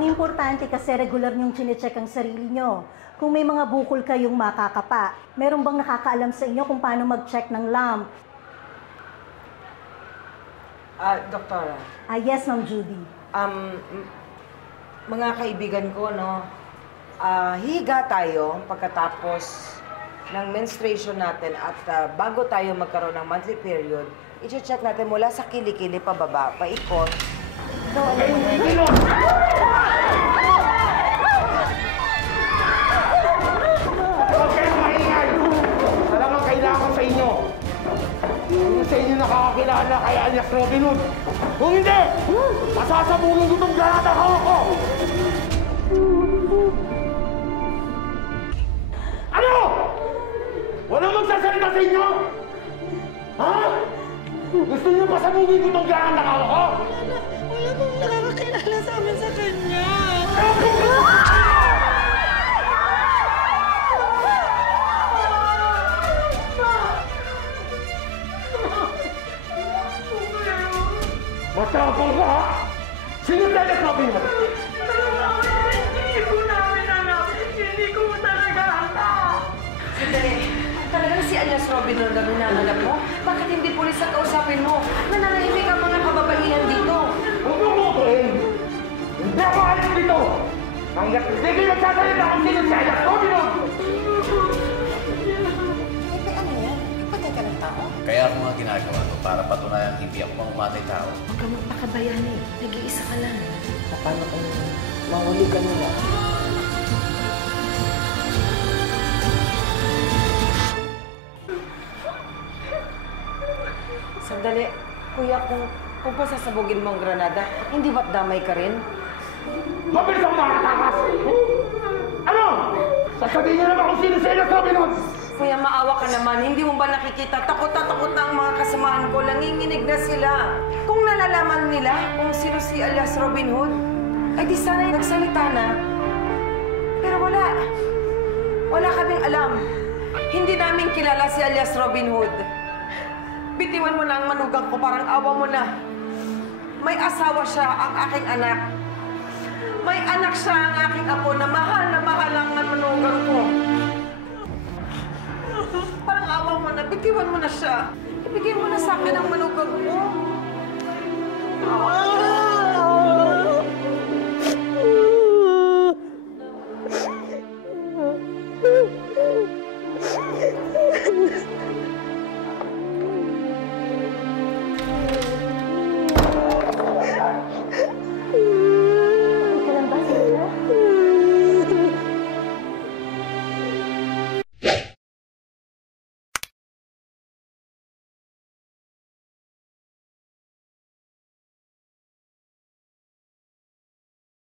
Ang importante kasi regular niyong chinecheck ang sarili niyo. Kung may mga bukol kayong makakapa, meron bang nakakaalam sa inyo kung paano mag-check ng lump? Doktora. Yes, Ma'am Judy. Mga kaibigan ko, no, hihiga tayo pagkatapos ng menstruation natin at bago tayo magkaroon ng monthly period, i-check natin mula sa kilikili pababa, paikot. Ito, alam mo na. Huwag kayong maingay! Alam ang kailangan ko sa inyo. Kung sa inyo nakakakilala kay alias Robin Hood. Kung hindi, masasabugin ko itong granada hawak ko! Ano? Walang magsasalita sa inyo? Ha? Gusto niyo pasabugin ko itong granada hawak ko? Wala pong nakakakilala sa amin sa kanya. Matapang ka, ha? Sino talaga sabi mo? Hindi ko namin alam. Hindi ko talaga alam. Sandali, talagang si alias Robin Hood ang hinahanap mo? Bakit hindi pulis ang kausapin mo? Nananahimik ang mga kababaihan dito. Huwag mo kukuhin! Hindi ako alis dito! Hanggat hindi kayo nagsasalita kung sino si alias Robin Hood! Ano yan? Patay ka ng tao? Kaya ako nga ginagawa ko para patunayan hindi ako mamatay tao. Huwag kang magpakabayani. Nag-iisa ka lang. Paano kung mahuli ka nila? Sandali. Kuya, kung pasasabugin mo ang granada, hindi ba't damay ka rin? Mabilis ang mga takas! Ano? Sasabihin niyo naman kung sino si alias Robin Hood! Kuya, maawa ka naman. Hindi mo ba nakikita? Takot na takot na ang mga kasamahan ko. Nanginginig na sila. Kung nalalaman nila kung sino si alias Robin Hood, ay di sana nagsalita na. Pero wala. Wala kaming alam. Hindi namin kilala si alias Robin Hood. Bitiwan mo na ang manugang ko, parang awa mo na. May asawa siya, ang aking anak. May anak siya, ang aking apo, na mahal ang manugang ko. Parang awa mo na, bitiwan mo na siya. Ibigay mo na sa akin ang manugang ko.